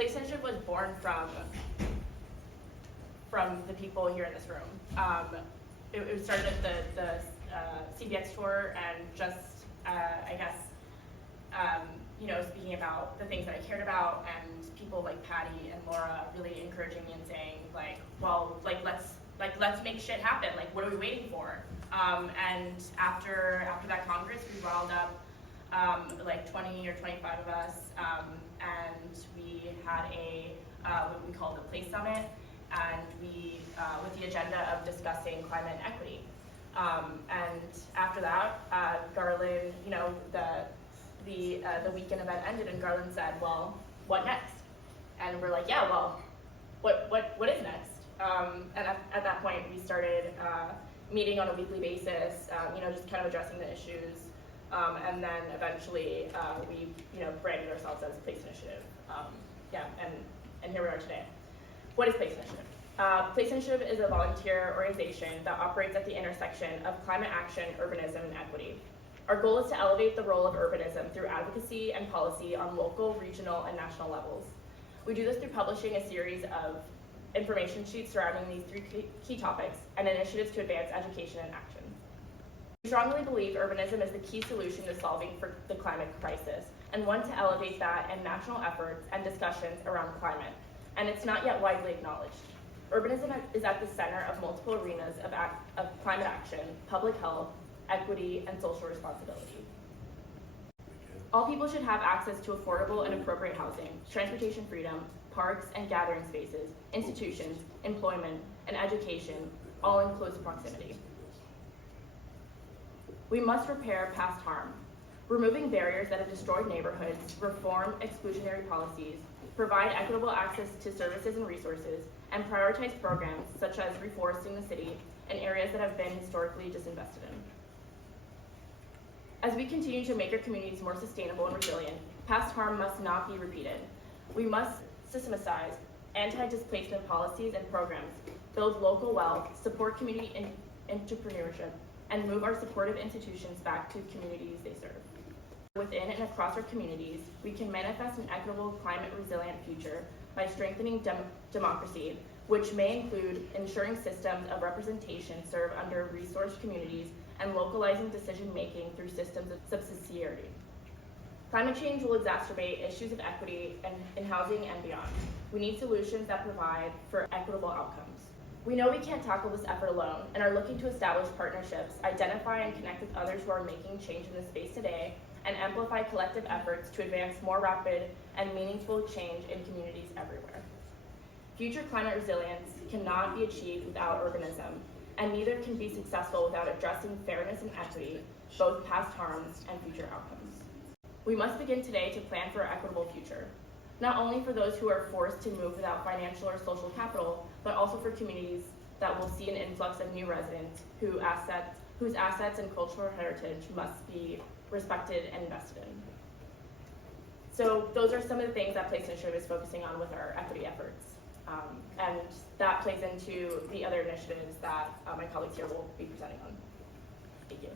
Place Initiative was born from the people here in this room. It started at the CBX tour, and just I guess speaking about the things that I cared about, and people like Patty and Laura really encouraging me and saying let's make shit happen. Like, what are we waiting for? And after that Congress, we riled up 20 or 25 of us, and we had what we called the Place Summit, and we with the agenda of discussing climate and equity. And after that, Garland, the weekend event ended, and Garland said, "Well, what next?" And we're like, "Yeah, well, what is next?" And at that point, we started meeting on a weekly basis, just kind of addressing the issues, and then eventually we, branded ourselves as Place Initiative. And here we are today. What is Place Initiative? Place Initiative is a volunteer organization that operates at the intersection of climate action, urbanism, and equity. Our goal is to elevate the role of urbanism through advocacy and policy on local, regional, and national levels. We do this through publishing a series of information sheets surrounding these three key topics and initiatives to advance education and action. We strongly believe urbanism is the key solution to solving for the climate crisis, and want to elevate that in national efforts and discussions around climate, and it's not yet widely acknowledged. Urbanism is at the center of multiple arenas of climate action, public health, equity, and social responsibility. All people should have access to affordable and appropriate housing, transportation freedom, parks and gathering spaces, institutions, employment, and education, all in close proximity. We must repair past harm, removing barriers that have destroyed neighborhoods, reform exclusionary policies, provide equitable access to services and resources, and prioritize programs such as reforesting the city in areas that have been historically disinvested in. As we continue to make our communities more sustainable and resilient, past harm must not be repeated. We must systematize anti-displacement policies and programs, build local wealth, support community entrepreneurship, and move our supportive institutions back to communities they serve. Within and across our communities, we can manifest an equitable, climate-resilient future by strengthening democracy, which may include ensuring systems of representation serve under-resourced communities and localizing decision-making through systems of subsidiarity. Climate change will exacerbate issues of equity in housing and beyond. We need solutions that provide for equitable outcomes. We know we can't tackle this effort alone and are looking to establish partnerships, identify and connect with others who are making change in this space today, and amplify collective efforts to advance more rapid and meaningful change in communities everywhere. Future climate resilience cannot be achieved without urbanism, and neither can be successful without addressing fairness and equity, both past harms and future outcomes. We must begin today to plan for an equitable future, not only for those who are forced to move without financial or social capital, but also for communities that will see an influx of new residents whose assets and cultural heritage must be respected and invested in. So those are some of the things that Place Initiative is focusing on with our equity efforts. And that plays into the other initiatives that my colleagues here will be presenting on. Thank you.